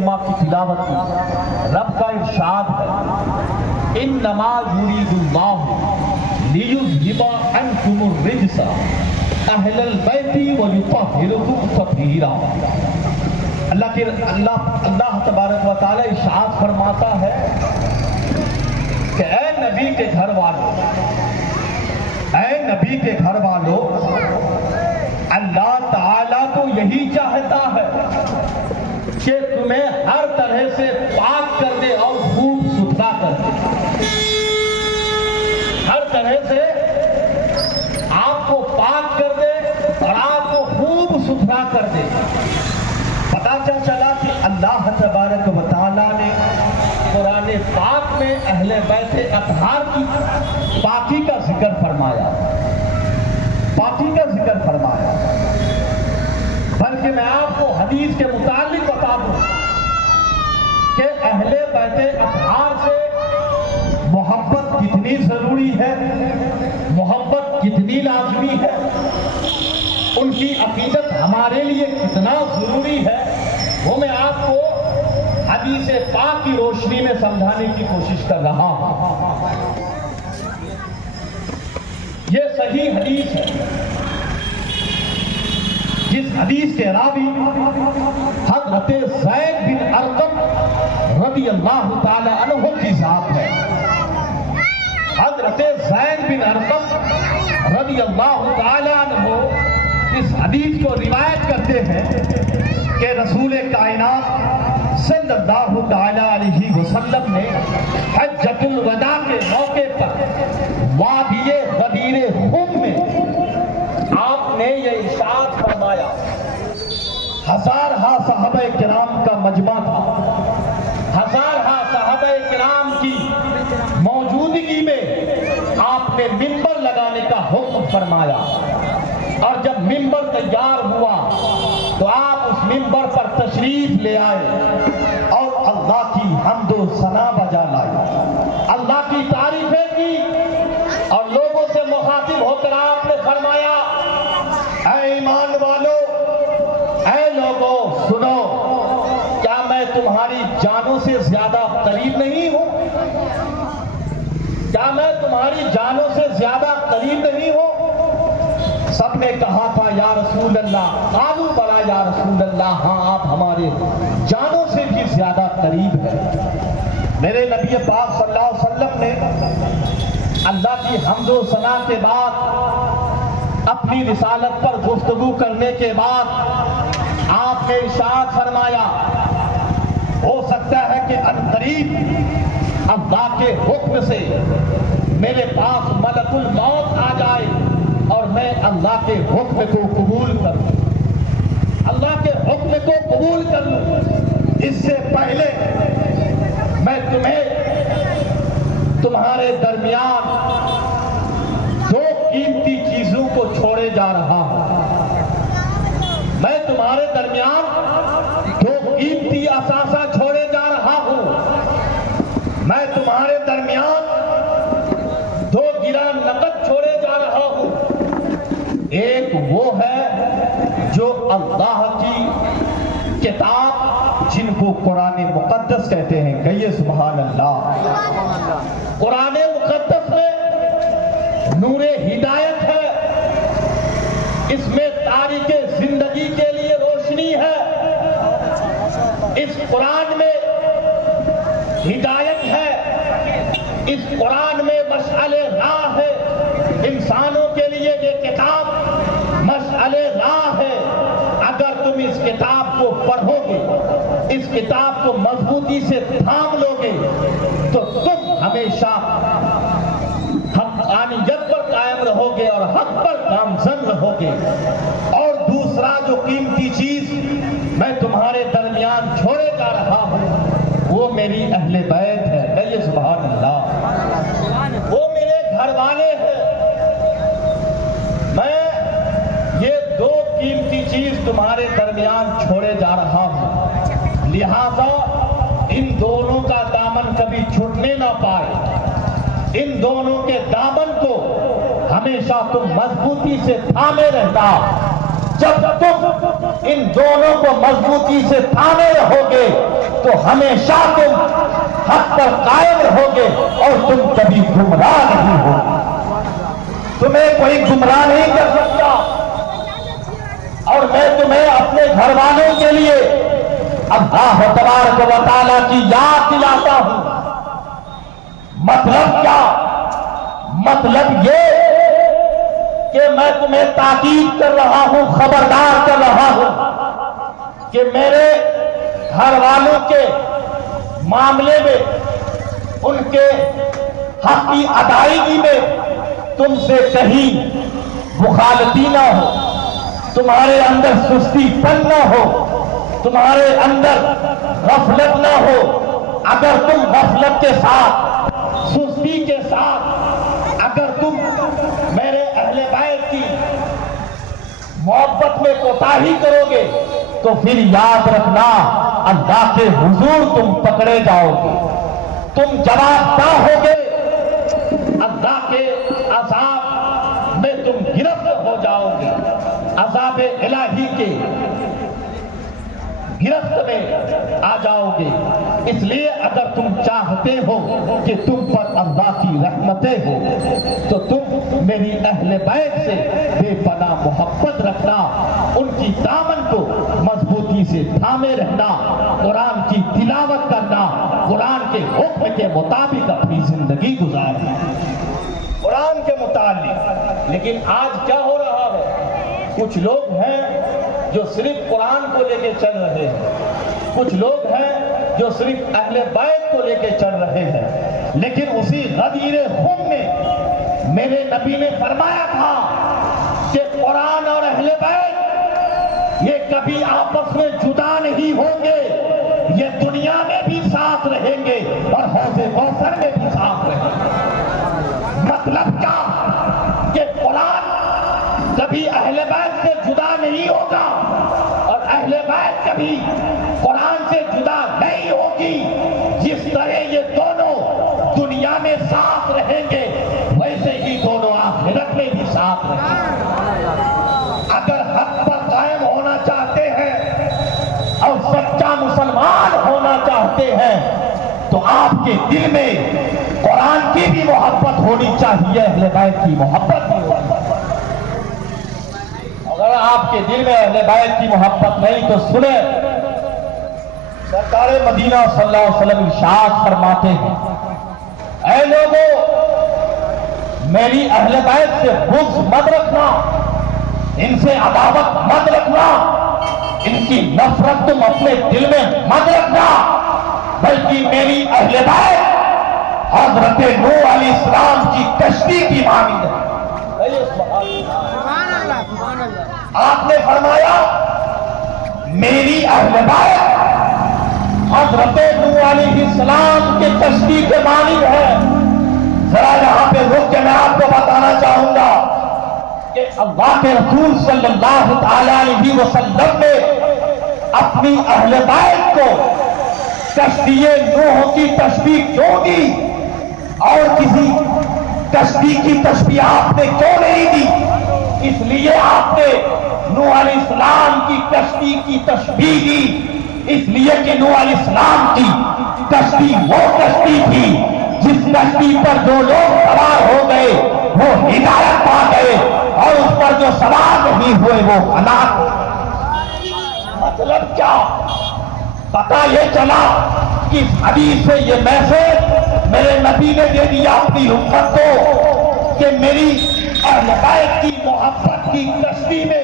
کریمہ کی تلاوت کی۔ رب کا ارشاد ہے انما یرید اللہ لیذھب عنکم الرجس اہل البیت ویطہرکم تطہیرا۔ اللہ تبارک و تعالی ارشاد فرماتا ہے کہ اے نبی کے گھر والوں، اے نبی کے گھر والوں، اللہ تعالیٰ تو یہی چاہتا ہے کہ تمہیں ہر طرح سے پاک کر دے اور خوب ستھرا کر دے۔ ہر طرح سے آپ کو پاک کر دے اور آپ کو خوب ستھرا کر دے۔ پتہ چلا کہ اللہ تبارک و تعالیٰ نے قرآن پاک میں اہل بیت اطہار کی پاکی کا ذکر فرمایا، پاکی کا ذکر فرمایا۔ بلکہ میں آپ کو حدیث کے متعلق بتا دوں کہ اہل بیت اطہار سے محبت کتنی ضروری ہے، محبت کتنی لازمی ہے، ان کی عقیدت ہمارے لیے کتنا ضروری ہے، وہ میں آپ کو حدیث پاک کی روشنی میں سمجھانے کی کوشش کر رہا ہوں۔ یہ صحیح حدیث ہے، جس حدیث کے راوی حضرت زید بن ارقم رضی اللہ تعالی عنہ کی ذات ہے۔ حضرت زید بن ارقم رضی اللہ تعالی عنہ اس حدیث کو روایت کرتے ہیں کہ رسول کائنات صلی اللہ تعالی علیہ وسلم نے حجۃ الوداع کے موقع پر وادی غدیر خم میں آپ نے یہ ارشاد فرمایا۔ ہزارہا صحابہ کرام کا مجمع تھا، ہزارہا صحابہ کرام کی موجودگی میں آپ نے منبر لگانے کا حکم فرمایا، اور جب منبر تیار ہوا تو آپ اس منبر پر تشریف لے آئے اور اللہ کی حمد و ثنا بجا لائے، اللہ کی تعریفیں کی، اور لوگوں سے مخاطب ہو کر آپ نے فرمایا اے ایمان والو، اے لوگوں سنو، کیا میں تمہاری جانوں سے زیادہ قریب نہیں ہوں؟ کیا میں تمہاری جانوں سے زیادہ قریب نہیں ہوں؟ سب نے کہا تھا یا رسول اللہ، قالوا بلا یا رسول اللہ، ہاں آپ ہمارے جانوں سے بھی زیادہ قریب ہیں۔ میرے نبی پاک صلی اللہ علیہ وسلم نے اللہ کی حمد و ثنا کے بعد اپنی رسالت پر گفتگو کرنے کے بعد آپ نے ارشاد فرمایا ہو سکتا ہے کہ عنقریب اللہ کے حکم سے میرے پاس ملک الموت آ جائے اور میں اللہ کے حکم کو قبول کر لوں، اللہ کے حکم کو قبول کر لوں۔ اس سے پہلے میں تمہارے درمیان دو قیمتی چیزوں کو چھوڑے جا رہا ہوں۔ میں تمہارے درمیان دو قیمتی اثاثہ چھوڑے جا رہا ہوں۔ میں تمہارے درمیان دو گران نقد چھوڑے جا رہا ہوں۔ ایک وہ ہے جو اللہ کی کتاب جن کو قرآن مقدس کہتے ہیں، کہیے سبحان اللہ۔ قرآن مقدس میں نور ہدایت ہے، اس میں تاریخ زندگی کے لیے روشنی ہے، اس قرآن میں ہدایت ہے، اس قرآن میں مشعل راہ ہے۔ انسانوں کے لیے یہ کتاب مشعل راہ ہے۔ اگر تم اس کتاب کو پڑھو گے، اس کتاب کو مضبوطی سے تھام لو گے تو تم ہمیشہ حقانیت پر قائم رہو گے اور حق پر گامزن رہو گے۔ اور دوسرا جو قیمتی چیز میں تمہارے درمیان چھوڑے جا رہا ہوں وہ میری اہل بیت ہے، کہیے سبحان اللہ۔ وہ میرے گھر والے ہیں۔ میں یہ دو قیمتی چیز تمہارے درمیان چھوڑے جا رہا ہوں، لہذا ان دونوں کا دامن کبھی چھوٹنے نہ پائے، ان دونوں کے دامن کو ہمیشہ تم مضبوطی سے تھامے رہنا۔ جب تم ان دونوں کو مضبوطی سے تھامے رہو گے تو ہمیشہ تم حق پر قائم رہوگے اور تم کبھی گمراہ نہیں ہوگے۔ تمہیں کوئی گمراہ نہیں کر سکتا، اور میں تمہیں اپنے گھر والوں کے لیے اللہ تبارک و تعالیٰ کی یاد دلاتا ہوں۔ مطلب کیا؟ مطلب یہ کہ میں تمہیں تاکید کر رہا ہوں، خبردار کر رہا ہوں کہ میرے گھر والوں کے معاملے میں، ان کے حق کی ادائیگی میں تم سے کہیں مخالفتی نہ ہو، تمہارے اندر سستی پن نہ ہو، تمہارے اندر غفلت نہ ہو۔ اگر تم غفلت کے ساتھ، سستی کے ساتھ اگر تم میرے اہل بیت کی محبت میں کوتاہی کرو گے تو پھر یاد رکھنا اللہ کے حضور تم پکڑے جاؤ گے، تم جواب دہ ہوگے، اللہ کے عذاب میں تم گرفتار ہو جاؤ گے، عذاب الہی کے گرفت میں آ جاؤ گے۔ اس لیے اگر تم چاہتے ہو کہ تم پر اللہ کی رحمتیں ہو تو تم میری اہل بیت سے بے پناہ محبت رکھنا، ان کی دامن کو مضبوطی سے تھامے رہنا، قرآن کی تلاوت کرنا، قرآن کے حکم کے مطابق اپنی زندگی گزارنا، قرآن کے متعلق۔ لیکن آج کیا ہو رہا ہے؟ کچھ لوگ ہیں جو صرف قرآن کو لے کے چل رہے ہیں، کچھ لوگ ہیں جو صرف اہل بیت کو لے کے چل رہے ہیں، لیکن اسی غدیر خم میں میرے نبی نے فرمایا تھا کہ قرآن اور اہل بیت یہ کبھی آپس میں جدا نہیں ہوں گے، یہ دنیا میں بھی ساتھ رہیں گے اور حوض کوثر میں بھی ساتھ رہیں گے۔ مطلب کیا؟ کہ قرآن کبھی اہل بیت سے جدا نہیں ہوگا اور اہل بیت کبھی قرآن سے جدا نہیں ہوگی۔ جس طرح یہ دونوں دنیا میں ساتھ رہیں گے ویسے ہی دونوں آخرت میں بھی ساتھ رہیں گے۔ اگر حق پر قائم ہونا چاہتے ہیں اور سچا مسلمان ہونا چاہتے ہیں تو آپ کے دل میں قرآن کی بھی محبت ہونی چاہیے، اہل بیت کی محبت بھی ہونی چاہیے۔ اگر آپ کے دل میں اہل بیت کی محبت نہیں تو سنیں، سرکار مدینہ صلی اللہ علیہ وسلم ارشاد فرماتے ہیں، اے لوگوں میری اہل بیت سے بغض مت رکھنا، ان سے عداوت مت رکھنا، ان کی نفرت تم اپنے دل میں مت رکھنا، بلکہ میری اہل بیت حضرت نوح علیہ السلام کی کشتی کی مانند ہے۔ آپ نے فرمایا میری اہل بیت حضرت نوح علیہ السلام کے کشتی کے مانند ہے۔ ذرا یہاں پہ رک کے میں آپ کو بتانا چاہوں گا کہ اللہ کے رسول صلی اللہ تعالی علیہ وسلم نے اپنی اہل بیت کو کشتی نوح کی تشبیہ کیوں دی اور کسی کشتی کی تشبیہ آپ نے کیوں نہیں دی؟ اس لیے آپ نے نوح علیہ السلام کی کشتی کی تشبیہ دی، اس لیے کہ نوح علیہ السلام کی کشتی وہ کشتی تھی جس کشتی پر جو لوگ سوار ہو گئے وہ ہدایت پا گئے اور اس پر جو سوار نہیں ہوئے وہ ہلاک ہو گئے۔ مطلب کیا؟ پتہ یہ چلا کہ حدیث سے یہ میسج میرے نبی نے دے دیا اپنی امت کو کہ میری اہل بیت کی محبت کی کشتی میں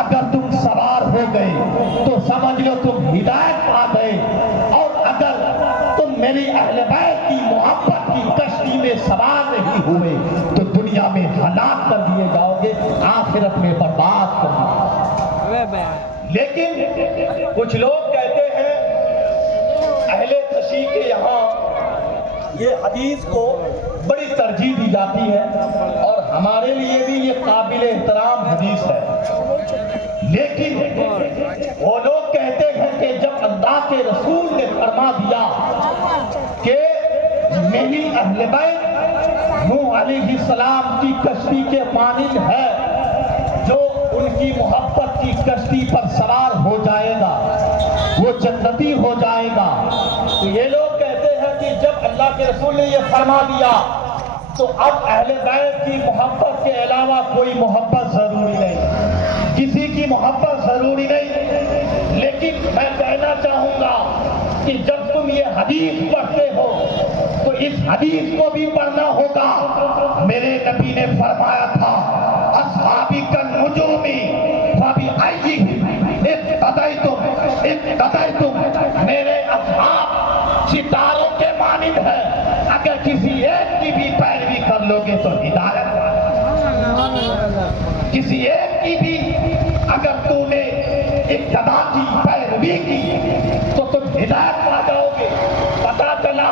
اگر تم سوار ہو گئے تو سمجھ لو تم ہدایت پا گئے، اور اگر تم میری اہل بیت کی محبت کی کشتی میں سوار نہیں ہوئے تو دنیا میں ہلاک کر دیے جاؤ گے، آخرت میں برباد کر دیے۔ لیکن کچھ لوگ کہتے ہیں اہل تشیع کے یہاں یہ حدیث کو بڑی ترجیح دی جاتی ہے اور ہمارے لیے بھی یہ قابل احترام حدیث ہے، لیکن وہ لوگ کہتے ہیں کہ جب اللہ کے رسول نے فرما دیا کہ میری اہل بیت نوح علیہ السلام کی کشتی کے مانند ہے، جو ان کی محبت کی کشتی پر سوار ہو جائے گا وہ جنتی ہو جائے گا، تو یہ لوگ کہتے ہیں کہ جب اللہ کے رسول نے یہ فرما دیا تو اب اہل بیت کی محبت کے علاوہ کوئی محبت ضروری نہیں، کسی کی محبت ضروری نہیں۔ لیکن میں کہنا چاہوں گا کہ جب تم یہ حدیث پڑھتے ہو تو اس حدیث کو بھی پڑھنا ہوگا۔ میرے نبی نے فرمایا تھا اصحابی کالنجومی فبأیہم اقتدیتم، میرے اصحاب ستاروں کے مانند ہیں، اگر کسی ایک کی بھی پیروی کر لو گے تو ہدایت، کسی ایک کی بھی اگر تو نے اقتدا کی، پیروی کی تو تم ہدایت پا جاؤ گے۔ پتا چلا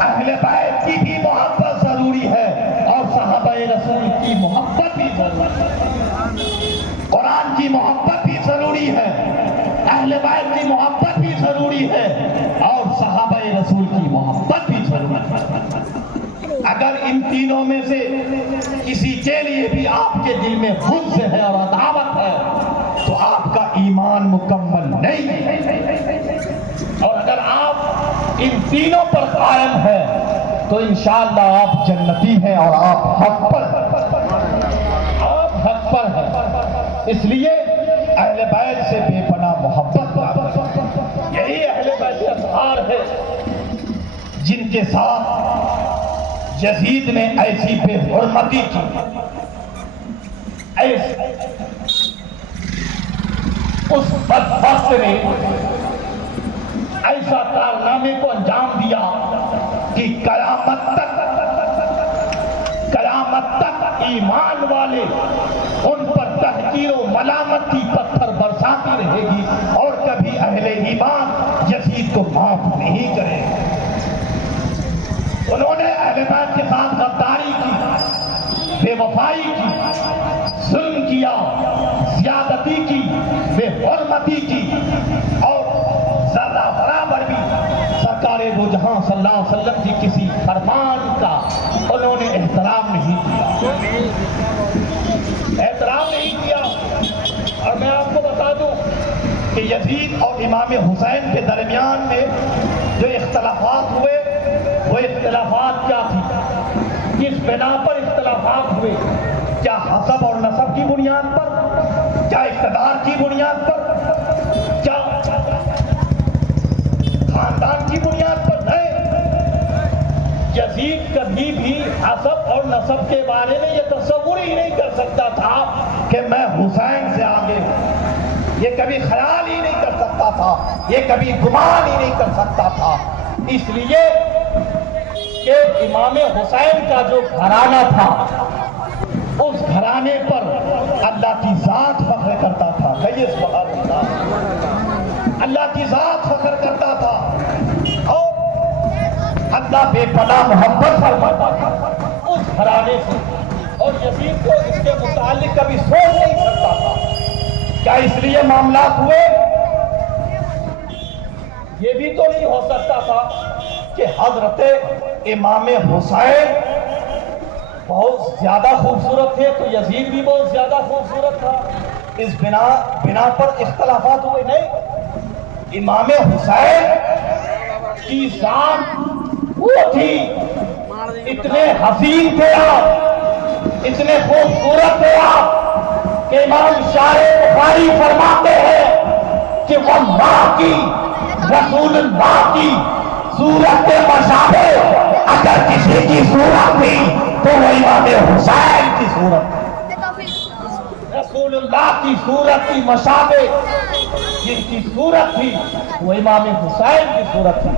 اہل بیت کی بھی محبت ضروری ہے اور صحابہ رسول کی محبت بھی ضروری ہے، قرآن کی محبت بھی ضروری ہے، اہل بیت کی محبت بھی ضروری ہے اور صحابہ رسول کی محبت بھی ضروری ہے۔ اگر ان تینوں میں سے کسی کے لیے بھی آپ کے دل میں بغض ہے اور عداوت ہے تو آپ کا ایمان مکمل نہیں ہے، اور اگر آپ ان تینوں پر قائم ہیں تو انشاءاللہ آپ جنتی ہیں اور آپ حق پر ہیں۔ اس لیے اہل بیت سے بے پناہ محبت، یہی اہل بیت اطہار ہے جن کے ساتھ یزید نے ایسی بے حرمتی کی، اس بدبخت نے ایسا کارنامے کو انجام دیا کہ قیامت تک ایمان والے ان پر تحقیر و ملامت کی پتھر برساتی رہے گی اور کبھی اہل ایمان یزید کو معاف نہیں کرے گا۔ انہوں نے اہل بیت کے ساتھ غداری کی، بے وفائی کی، ظلم کیا، زیادتی کی، بے حرمتی کی، اور ذرہ برابر بھی سرکار دو جہاں صلی اللہ علیہ وسلم کی کسی فرمان کا انہوں نے احترام نہیں کیا۔ اور میں آپ کو بتا دوں کہ یزید اور امام حسین کے درمیان میں جو اختلافات ہوئے وہ اختلافات کیا تھی، کس بنا پر اختلافات ہوئے؟ کیا حسب اور نسب کی بنیاد پر؟ کیا اقتدار کی بنیاد پر؟ کیا خاندان کی بنیاد پر؟ نہیں۔ یزید کبھی بھی حسب اور نسب کے بارے میں یہ تصور ہی نہیں کر سکتا تھا کہ میں حسین سے آگے ہوں، یہ کبھی خیال ہی نہیں کر سکتا تھا، یہ کبھی گمان ہی نہیں کر سکتا تھا، اس لیے کہ امام حسین کا جو گھرانہ تھا اس گھرانے پر اللہ کی ذات فخر کرتا تھا، اللہ کی ذات فخر کرتا تھا اور اللہ بے پناہ محبت فرماتا تھا اس گھرانے سے، اور یزید کو اس کے متعلق کبھی سوچ نہیں سکتا تھا۔ کیا اس لیے معاملات ہوئے؟ یہ بھی تو نہیں ہو سکتا تھا کہ حضرت امام حسین بہت زیادہ خوبصورت تھے تو یزید بھی بہت زیادہ خوبصورت تھا، اس بنا پر اختلافات ہوئے؟ نہیں، امام حسین کی ذات وہ تھی، اتنے حسین تھے آپ، اتنے خوبصورت تھے آپ کہ امام شارح بخاری فرماتے ہیں کہ واللہ کی، رسول اللہ کی صورت کے مشابہ اگر کسی کی صورت تھی تو وہ امام حسین کی صورت، رسول اللہ کی صورت کی مشابہ جن کی صورت تھی وہ امام حسین کی صورت تھی۔